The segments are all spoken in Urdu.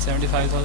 75,000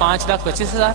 5,25,000।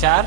4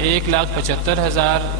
1,75,000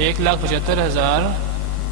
1,75,000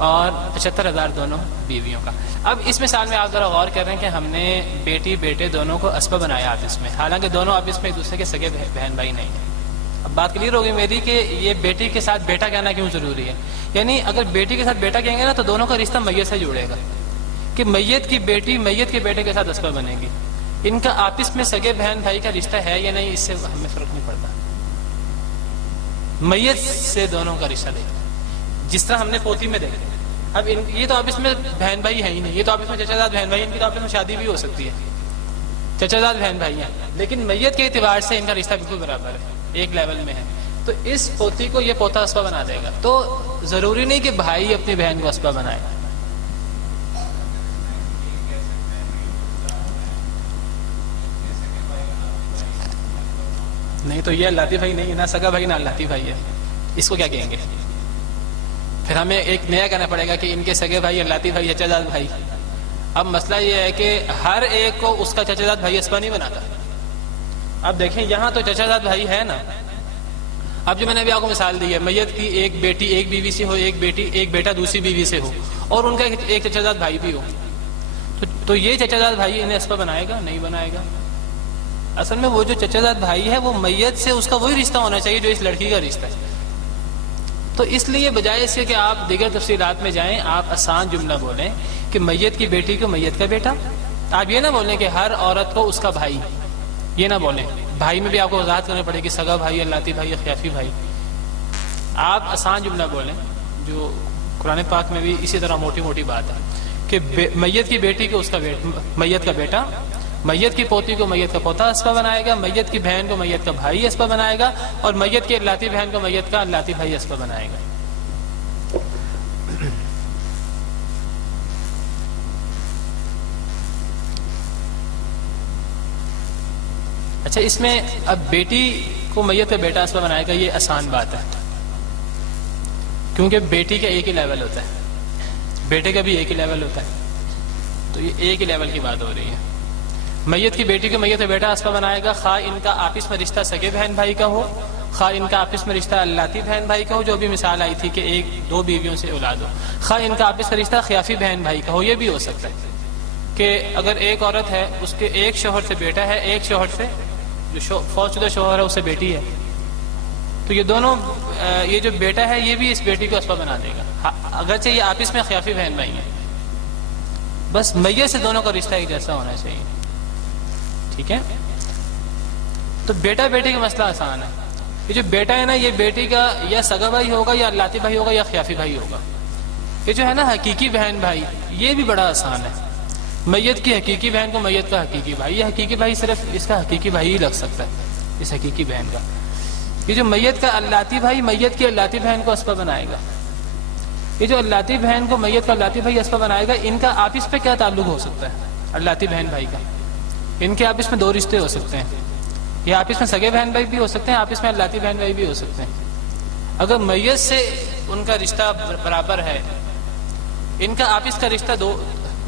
اور 75,000 دونوں بیویوں کا. اب اس مثال میں آپ ذرا غور کر رہے ہیں کہ ہم نے بیٹی بیٹے دونوں کو اسبہ بنایا آپس میں، حالانکہ دونوں آپس میں ایک دوسرے کے سگے بہن بھائی نہیں ہیں. اب بات کلیئر ہوگی میری کہ یہ بیٹی کے ساتھ بیٹا کہنا کیوں ضروری ہے. یعنی اگر بیٹی کے ساتھ بیٹا کہیں گے نا تو دونوں کا رشتہ میت سے جڑے گا، کہ میت کی بیٹی میت کے بیٹے کے ساتھ اسبہ بنے گی. ان کا آپس میں سگے بہن بھائی کا رشتہ ہے یا نہیں، اس سے ہمیں فرق نہیں پڑتا، میت سے دونوں کا رشتہ دیکھا. جس طرح ہم نے پوتی میں دیکھا، اب یہ تو آپس میں بہن بھائی ہے ہی نہیں، یہ تو آپس میں چچا زاد بہن بھائی، ان کی تو آپس میں شادی بھی ہو سکتی ہے، چچا زاد بہن بھائی ہیں، لیکن میت کے اعتبار سے ان کا رشتہ بالکل برابر ہے، ایک لیول میں ہے. تو اس پوتی کو یہ پوتا اسبہ بنا دے گا. تو ضروری نہیں کہ بھائی اپنی بہن کو اسبہ بنائے. نہیں تو یہ اللہ بھائی نہیں ہے، نہ سگا بھائی نہ اللہ بھائی ہے، اس کو کیا کہیں گے؟ پھر ہمیں ایک نیا کہنا پڑے گا کہ ان کے سگے بھائی اللہ بھائی چچا زاد بھائی. اب مسئلہ یہ ہے کہ ہر ایک کو اس کا چچا زاد بھائی اسبہ نہیں بناتا. اب دیکھیں یہاں تو چچا زاد بھائی ہے نا. اب جو میں نے ابھی آپ کو مثال دی ہے، میت کی ایک بیٹی ایک بیوی سے ہو، ایک بیٹا دوسری بیوی سے ہو، اور ان کا ایک چچا زاد بھائی بھی ہو، تو یہ چچا زاد بھائی انہیں اسبہ بنائے گا؟ نہیں بنائے گا. اصل میں وہ جو چچا زاد بھائی ہے وہ میت سے اس کا وہی رشتہ ہونا چاہیے جو اس لڑکی کا رشتہ ہے. تو اس لیے بجائے اس کے کہ آپ دیگر تفصیلات میں جائیں، آپ آسان جملہ بولیں کہ میت کی بیٹی کو میت کا بیٹا. آپ یہ نہ بولیں کہ ہر عورت کو اس کا بھائی، یہ نہ بولیں. بھائی میں بھی آپ کو وضاحت کرنی پڑے گی، سگا بھائی، اللہ بھائی یا خیافی بھائی. آپ آسان جملہ بولیں جو قرآن پاک میں بھی اسی طرح موٹی موٹی بات ہے کہ میت کی بیٹی کو اس کا میت کا بیٹا، میت کی پوتی کو میت کا پوتا اسبہ بنائے گا، میت کی بہن کو میت کا بھائی اسبہ بنائے گا، اور میت کی اللہ بہن کو میت کا اللہ بھائی اسبہ بنائے گا. اچھا، اس میں اب بیٹی کو میت کا بیٹا اسبہ بنائے گا، یہ آسان بات ہے، کیونکہ بیٹی کا ایک ہی لیول ہوتا ہے، بیٹے کا بھی ایک ہی لیول ہوتا ہے، تو یہ ایک ہی لیول کی بات ہو رہی ہے. میت کی بیٹی کو میت کا بیٹا اسبہ بنائے گا، خواہ ان کا آپس میں رشتہ سگے بہن بھائی کا ہو، خواہ ان کا آپس میں رشتہ اللہ بہن بھائی کا ہو، جو بھی مثال آئی تھی کہ ایک دو بیویوں سے اولاد ہو، خواہ ان کا آپس کا رشتہ خیافی بہن بھائی کا ہو. یہ بھی ہو سکتا ہے کہ اگر ایک عورت ہے، اس کے ایک شوہر سے بیٹا ہے، ایک شوہر سے جو فوت شدہ شوہر ہے اس سے بیٹی ہے، تو یہ دونوں، یہ جو بیٹا ہے یہ بھی اس بیٹی کو اسبہ بنا دے گا، اگرچہ یہ آپس میں خیافی بہن بھائی ہیں. بس میت سے دونوں کا رشتہ ایک جیسا ہونا چاہیے. ٹھیک ہے، تو بیٹا بیٹی کا مسئلہ آسان ہے. یہ جو بیٹا ہے نا، یہ بیٹی کا یا سگا بھائی ہوگا یا اللہ بھائی ہوگا یا خیافی بھائی ہوگا. یہ جو ہے نا حقیقی بہن بھائی، یہ بھی بڑا آسان ہے. میت کی حقیقی بہن کو میت کا حقیقی بھائی، یہ حقیقی بھائی صرف اس کا حقیقی بھائی ہی لگ سکتا ہے، اس حقیقی بہن کا. یہ جو میت کا اللہ بھائی میت کی اللہ بہن کو اسبہ بنائے گا. یہ جو اللہ بہن کو میت کا اللہ بھائی اسبہ بنائے گا، ان کا آپس پہ کیا تعلق ہو سکتا ہے؟ اللہ بہن بھائی کا ان کے آپس میں دو رشتے ہو سکتے ہیں، یہ آپس میں سگے بہن بھائی بھی ہو سکتے ہیں، آپس میں اللہ بہن بھائی بھی ہو سکتے ہیں. اگر میت سے ان کا رشتہ برابر ہے، ان کا آپس کا رشتہ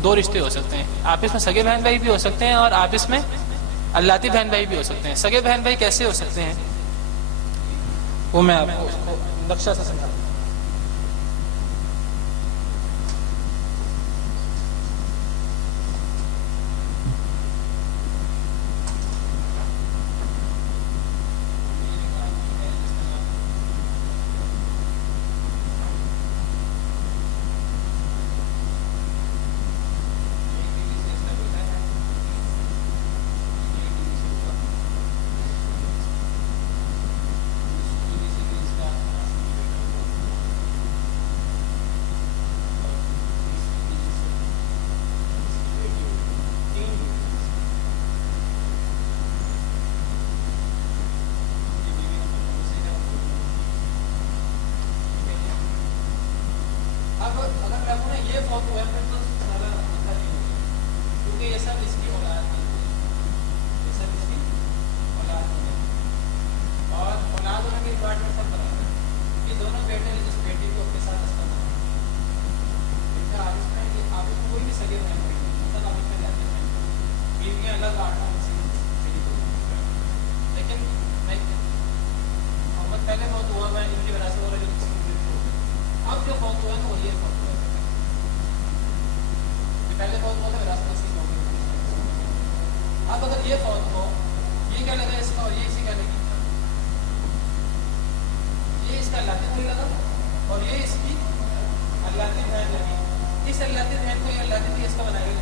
دو رشتے ہو سکتے ہیں، آپس میں سگے بہن بھائی بھی ہو سکتے ہیں اور آپس میں اللہ بہن بھائی بھی ہو سکتے ہیں. سگے بہن بھائی کیسے ہو سکتے ہیں وہ میں آپ کو اس کو نقشہ سے سمجھاؤں. پہلے بہت ہوا میں ان کی وجہ سے اب جو فوت ہوا ہے وہ یہ فوت ہوا ہے. پہلے فوت ہوا تھا وراثت تقسیم ہو گئی. اب اگر یہ فوت ہو, یہ کیا لگا اس کا اور یہ اسی کیا لگی, یہ اس کا لاتی بھائی لگا اور یہ اس کی اللاتی بہن لگی. اس اللاتی بہن کو یہ اللاتی بھی اس کا بنائے گا.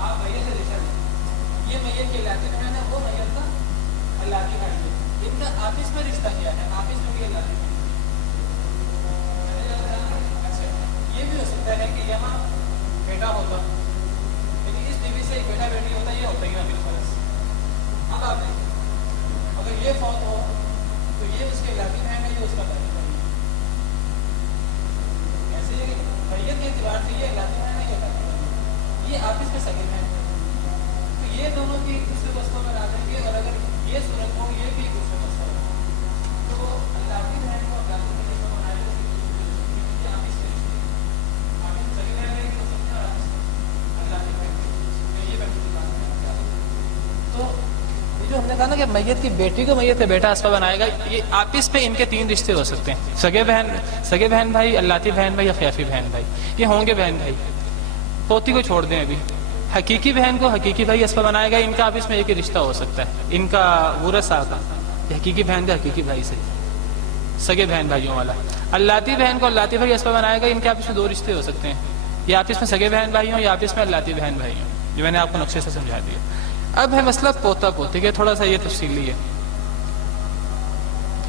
آپ میت سے رشتہ دیں, یہ میت کی اللاتی بہن ہے, وہ میت کا اللاتی بہن ہے. ان کا آپس میں رشتہ کیا ہے, آپس میں بھی اللاتی بہن. اچھا یہ بھی ہو سکتا ہے کہ یہاں بیٹا ہوتا, یعنی اس بیوی سے ایک بیٹا بیٹی ہوتا, یہ ہوتا ہی نا بالفرض. اب آپ دیکھیں اگر یہ فوت ہو تو یہ اس کے اللاتی بہن ہے, یہ اس کا اللاتی بہن ہے. ایسے میت کے اعتبار سے یہ اللاتی بہن ہے, یہ اللاتی بہن ہے, یہ آپس میں سگے ہیں. تو یہ دونوں کی دوسرے بستوں میں ڈال دیں گے, اور اگر یہ صورت ہو یہ بھی دوسرے بستوں میں, تو اللاتی بہن کو اللاتی بہن کو بنائے گا. یہ آپس میں آپس سگے بہن ہے کہ سب سے اللاتی بہن. یہ بہن کی بات ہے. تو جو ہم نے کہا نا کہ میت کی بیٹی کو میت کا بیٹا اسبہ بنائے گا, یہ آپس میں ان کے تین رشتے ہو سکتے ہیں, سگے بہن بھائی, اللاتی بہن بھائی یا خیافی بہن بھائی, یہ ہوں گے بہن بھائی. پوتی کو چھوڑ دیں ابھی, حقیقی بہن کو حقیقی بھائی اسبہ بنائے گا. ان کا آپس میں ایک ہی رشتہ ہو سکتا ہے, ان کا ورثہ کا, حقیقی بہن کا حقیقی بھائی سے, سگے بہن بھائیوں والا. اللاتی بہن کو اللاتی بھائی اسبہ بنائے گا. ان کے آپس میں دو رشتے ہو سکتے ہیں, یا آپس میں سگے بہن بھائی ہوں یا آپس میں اللاتی بہن بھائی ہوں, جو میں نے آپ کو نقشے سے سمجھا دیا. اب ہے مسئلہ پوتا پوتی کے, تھوڑا سا یہ تفصیلی ہے.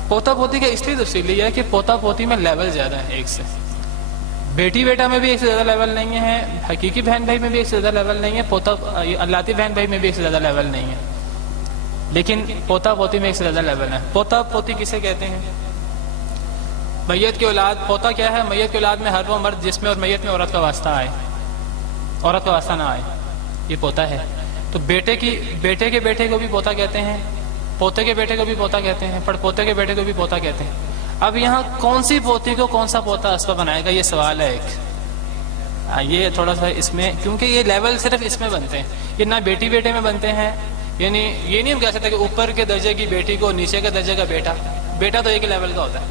پوتا پوتی کا اس لیے تفصیلی ہے کہ پوتا پوتی میں لیول زیادہ ہے ایک سے. بیٹی بیٹا میں بھی ایک سے زیادہ لیول نہیں ہے, حقیقی بہن بھائی میں بھی ایک سے زیادہ لیول نہیں ہے, پوتا اللاتی بہن بھائی میں بھی ایک سے زیادہ لیول نہیں ہے, لیکن پوتا پوتی میں ایک سے زیادہ لیول ہے. پوتا پوتی کسے کہتے ہیں؟ میت کی اولاد. پوتا کیا ہے؟ میت کی اولاد میں ہر وہ مرد جس میں اور میت میں عورت کا واسطہ آئے, عورت کا واسطہ نہ آئے, یہ پوتا ہے. تو بیٹے کے بیٹے کو بھی پوتا کہتے ہیں, پوتے کے بیٹے کو بھی پوتا کہتے ہیں, پڑ پوتے کے بیٹے کو بھی پوتا کہتے ہیں. اب یہاں کون سی پوتی کو کون سا پوتا اسبہ بنائے گا, یہ سوال ہے ایک. یہ تھوڑا سا اس میں, کیونکہ یہ لیول صرف اس میں بنتے ہیں, یہ نہ بیٹی بیٹے میں بنتے ہیں. یعنی یہ نہیں ہم کہہ سکتے کہ اوپر کے درجے کی بیٹی کو نیچے کے درجے کا بیٹا, بیٹا تو ایک ہی لیول کا ہوتا ہے.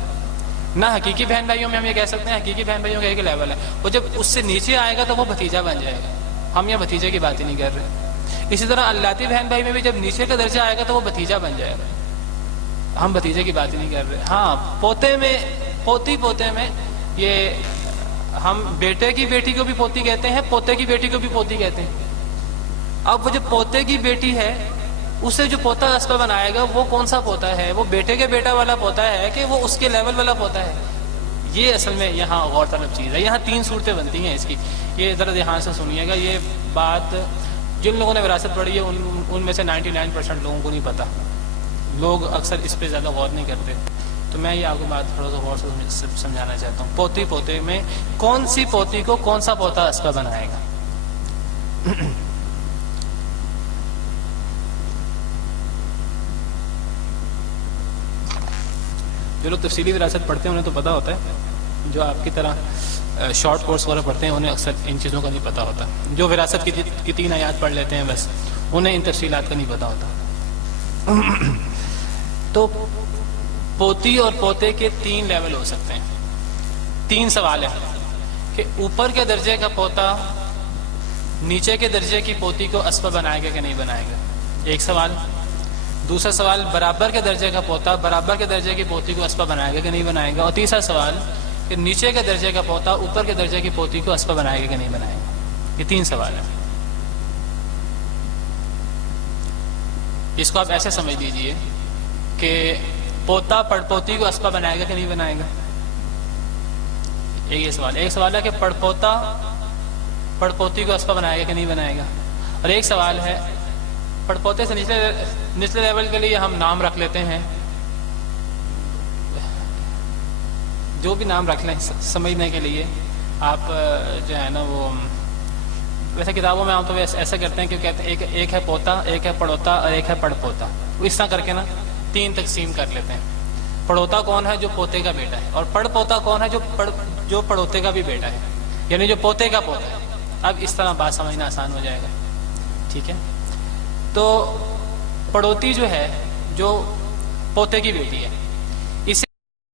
نہ حقیقی بہن بھائیوں میں ہم یہ کہہ سکتے ہیں حقیقی بہن بھائیوں کا ایک لیول ہے, وہ جب اس سے نیچے آئے گا تو وہ بھتیجا بن جائے گا. ہم یہاں بھتیجے کی بات ہی نہیں کر رہے. اسی طرح اللاتی بہن بھائی میں بھی جب نیچے کا درجہ آئے گا تو وہ بھتیجا بن جائے گا. ہم بھتیجے کی بات ہی نہیں کر رہے. ہاں پوتے میں, پوتے میں یہ ہم بیٹے کی بیٹی کو بھی پوتی کہتے ہیں, پوتے کی بیٹی کو بھی پوتی کہتے ہیں. اب وہ جو پوتے کی بیٹی ہے اسے جو پوتا اسبہ بنائے گا وہ کون سا پوتا ہے؟ وہ بیٹے کے بیٹا والا پوتا ہے کہ وہ اس کے لیول والا پوتا ہے؟ یہ اصل میں یہاں غور طلب چیز ہے. یہاں تین صورتیں بنتی ہیں اس کی. یہ ذرا دھیان سے سنیے گا. یہ بات جن لوگوں نے وراثت پڑھی ہے ان میں سے 99% لوگوں کو نہیں پتہ. لوگ اکثر اس پہ زیادہ غور نہیں کرتے. تو میں یہ آپ کو بات تھوڑا سا غور سے سمجھانا چاہتا ہوں. پوتی پوتے میں کون سی پوتی کو کون سا پوتا اسبہ بنائے گا؟ جو لوگ تفصیلی وراثت پڑھتے ہیں انہیں تو پتہ ہوتا ہے. جو آپ کی طرح شارٹ کورس وغیرہ پڑھتے ہیں انہیں اکثر ان چیزوں کا نہیں پتہ ہوتا. جو وراثت کی 3 آیات پڑھ لیتے ہیں بس, انہیں ان تفصیلات کا نہیں پتہ ہوتا. تو پوتی اور پوتے کے 3 لیول ہو سکتے ہیں. 3 سوال ہیں کہ اوپر کے درجے کا پوتا نیچے کے درجے کی پوتی کو اسبہ بنائے گا کہ نہیں بنائے گا, ایک سوال. دوسرا سوال, برابر کے درجے کا پوتا برابر کے درجے کی پوتی کو اسبہ بنائے گا کہ نہیں بنائے گا. اور تیسرا سوال کہ نیچے کے درجے کا پوتا اوپر کے درجے کی پوتی کو اسبہ بنائے گا کہ نہیں بنائے گا. یہ 3 سوال ہیں. اس کو آپ ایسے سمجھ لیجئے کہ پوتا پڑ پوتی کو اسبہ بنائے گا کہ نہیں بنائے گا. یہ سوال. ایک سوال ہے کہ پڑ پوتا پڑ پوتی کو اسبہ بنائے گا کہ نہیں بنائے گا. اور ایک سوال ہے پڑ پوتے سے نچلے لیول کے لیے ہم نام رکھ لیتے ہیں, جو بھی نام رکھ لیں سمجھنے کے لیے. آپ جو ہے نا وہ ویسے کتابوں میں عام طور پہ ایسا کرتے ہیں کہ کہتے ہیں ایک ہے پوتا, ایک ہے پڑوتا اور ایک ہے پڑ پوتا. اس طرح کر کے نا 3 تقسیم کر لیتے ہیں. پڑوتا کون ہے؟ جو پوتے کا بیٹا ہے. اور پڑ پوتا کون ہے؟ جو پڑوتے کا بھی بیٹا ہے, یعنی جو پوتے کا پوتا ہے. اب اس طرح بات سمجھنا آسان ہو جائے گا. ٹھیک ہے. تو پڑوتی جو ہے جو پوتے کی بیٹی ہے,